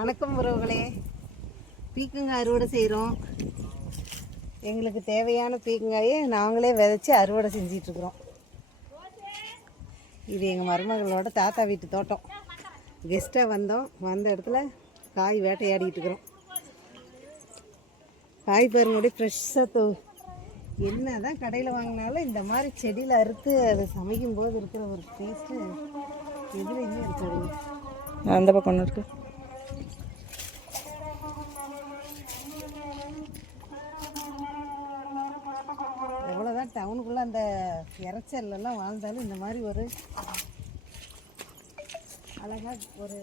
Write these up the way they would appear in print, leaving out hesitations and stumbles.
வணக்கம் உறவுகளே, பீக்கங்காய் அறுவடை செய்கிறோம். எங்களுக்கு தேவையான பீக்கங்காயை நாங்களே விதைச்சி அறுவடை செஞ்சிட்ருக்குறோம். இது எங்கள் மருமகளோட தாத்தா வீட்டு தோட்டம். கெஸ்ட்டாக வந்த இடத்துல காய் வேட்டையாடிட்டு இருக்கிறோம். காய் பாருங்க, ஃப்ரெஷ்ஷாக என்ன தான் கடையில் வாங்கினாலும் இந்த மாதிரி செடியில் அறுத்து அதை சமைக்கும் போது இருக்கிற ஒரு டேஸ்ட்டு எதுலையுமே இருக்காதுங்க. அந்த பக்கம் ஒன்று இருக்குது. எவ்வளோதான் டவுனுக்குள்ளே அந்த இறைச்சல்லாம் வாழ்ந்தாலும் இந்த மாதிரி ஒரு அழகாக ஒரு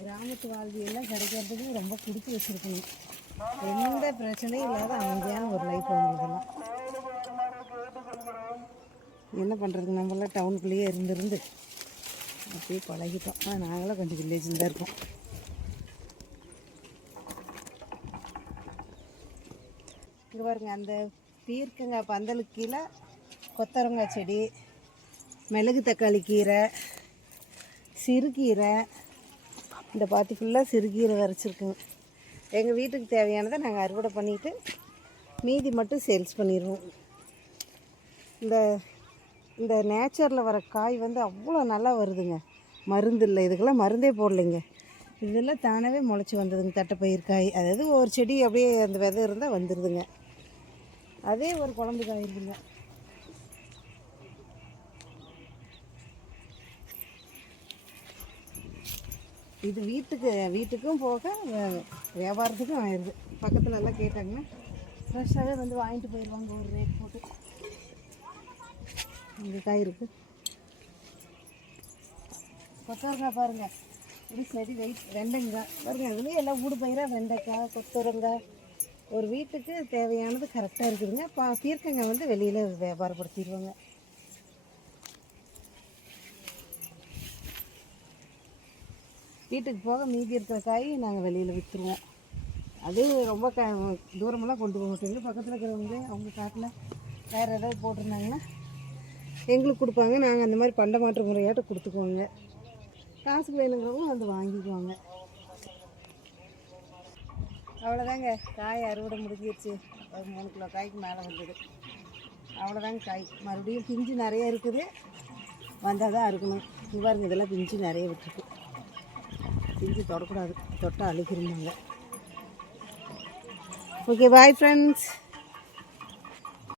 கிராமத்து வாழ்வியெல்லாம் கிடைக்கிறதுக்கு ரொம்ப பிடிச்சி வச்சுருக்கணும். எந்த பிரச்சனையும் இல்லாத அமைதியான ஒரு லைஃப் அவங்களுக்கெல்லாம். என்ன பண்ணுறதுக்கு, நம்மளாம் டவுனுக்குள்ளேயே இருந்து அப்படியே பழகிட்டோம். ஆனால் நாங்களாம் கொஞ்சம் வில்லேஜில் தான் இருக்கோம். இங்கே பாருங்க, அந்த பீர்க்கங்காய் பந்தலுக்கு கீழே கொத்தரங்காய் செடி, மிளகு தக்காளி கீரை, சிறுகீரை, இந்த பாத்தி ஃபுல்லாக சிறுகீரை வரைச்சிருக்குங்க. எங்கள் வீட்டுக்கு தேவையானதை நாங்கள் அறுவடை பண்ணிவிட்டு மீதி மட்டும் சேல்ஸ் பண்ணிடுவோம். இந்த நேச்சரில் வர காய் அவ்வளோ நல்லா வருதுங்க. மருந்து இல்லை, இதுக்கெல்லாம் மருந்தே போடலைங்க. இதெல்லாம் தானாகவே முளைச்சி வந்ததுங்க. தட்டைப்பயிர் காய், அதாவது ஒரு செடி அப்படியே அந்த விதை இருந்தால் வந்துடுதுங்க. அதே ஒரு குழம்பு காயிருதுங்க. இது வீட்டுக்கும் போக வியாபாரத்துக்கும் ஆயிடுது. பக்கத்தில் எல்லாம் கேட்டாங்கன்னா ஃப்ரெஷ்ஷாகவே வாங்கிட்டு போயிடுவாங்க ஒரு ரேட் போட்டு. இந்த காய் இருக்குது. கொத்தவரங்காய் பாருங்கள், இப்படி செடி வெண்டைங்காய் பாருங்கள். அதுலேயும் எல்லாம் ஊடு பயிராக வெண்டைக்காய், கொத்தவரங்காய், ஒரு வீட்டுக்கு தேவையானது கரெக்டாக இருக்குதுங்க. பீர்க்கங்காய் வெளியில் வியாபாரப்படுத்திடுவாங்க. வீட்டுக்கு போக மீதி இருக்கிற காய் நாங்கள் வெளியில் விற்றுருவோம். அது ரொம்ப தூரமெல்லாம் கொண்டு போக மாட்டோங்க. பக்கத்தில் இருக்கிறவங்க அவங்க காட்டில் வேறு ஏதாவது போட்டிருந்தாங்கன்னா எங்களுக்கு கொடுப்பாங்க. நாங்கள் அந்த மாதிரி பண்ட மாற்று முறையாட்ட கொடுத்துக்குவோங்க. காசுக்கு வேணுங்கிறவங்க வாங்கிக்குவாங்க. அவ்வளோதாங்க, காய் அறுவடை முடிஞ்சிருச்சு. ஒரு 3 கிலோ காய்க்கு மேலே வந்தது. அவ்வளோதாங்க காய். மறுபடியும் பிஞ்சு நிறைய இருக்குது, வந்தால் தான் அறுக்கணும். இது பாருங்க, இதெல்லாம் பிஞ்சு நிறைய விட்டுருக்கு. பிஞ்சு தொடக்கூடாது, தொட்டால் அழுகிருந்தாங்க. Okay, bye friends.